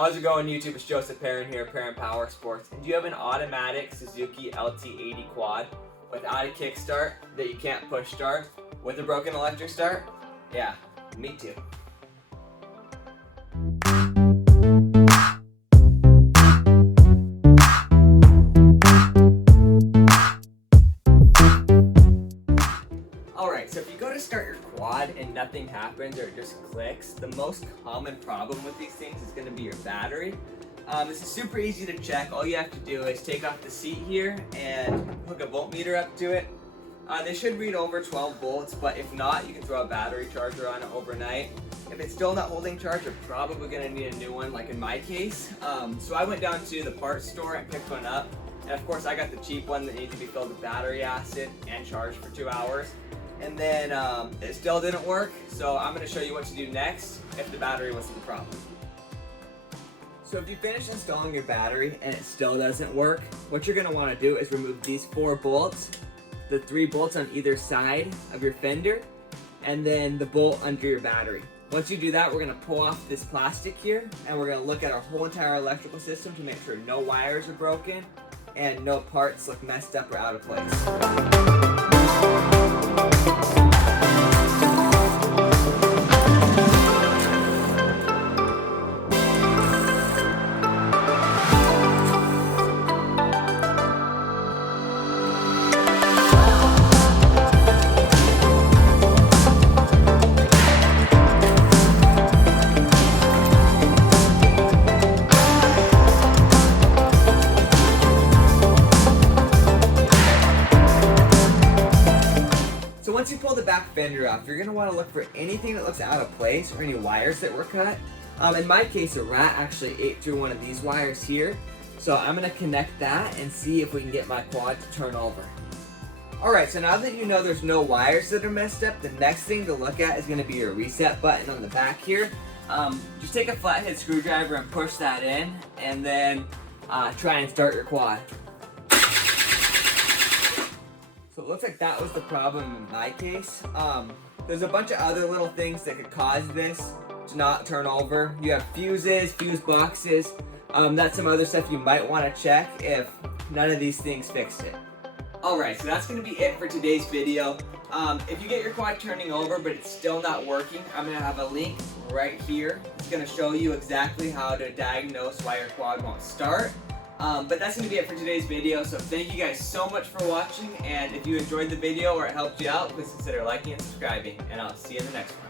How's it going, YouTube? It's Joseph Perrin here, Perrin Power Sports. And do you have an automatic Suzuki Lt80 quad without a kickstart that you can't push start with a broken electric start? Yeah, me too. Alright, so if you go to start your quad and nothing happens or it just clicks, the most common problem with these things is going to be your battery. This is super easy to check. All you have to do is take off the seat here and hook a voltmeter up to it. They should read over 12 volts, but if not, you can throw a battery charger on it overnight. If it's still not holding charge, you're probably going to need a new one, like in my case. So I went down to the parts store and picked one up. And of course, I got the cheap one that needs to be filled with battery acid and charged for 2 hours. And then it still didn't work, so I'm going to show you what to do next if the battery wasn't the problem. So if you finish installing your battery and it still doesn't work, what you're going to want to do is remove these 4 bolts, the 3 bolts on either side of your fender, and then the bolt under your battery. Once you do that, we're going to pull off this plastic here, and we're going to look at our whole entire electrical system to make sure no wires are broken and no parts look messed up or out of place. Once you pull the back fender off, you're going to want to look for anything that looks out of place or any wires that were cut. In my case, a rat actually ate through one of these wires here. So I'm going to connect that and see if we can get my quad to turn over. Alright, so now that you know there's no wires that are messed up, the next thing to look at is going to be your reset button on the back here. Just take a flathead screwdriver and push that in, and then try and start your quad. So it looks like that was the problem in my case. There's a bunch of other little things that could cause this to not turn over. You have fuses, fuse boxes. That's some other stuff you might want to check if none of these things fixed it. Alright, so that's going to be it for today's video. If you get your quad turning over but it's still not working, I'm going to have a link right here. It's going to show you exactly how to diagnose why your quad won't start. But that's going to be it for today's video, so thank you guys so much for watching, and if you enjoyed the video or it helped you out, please consider liking and subscribing, and I'll see you in the next one.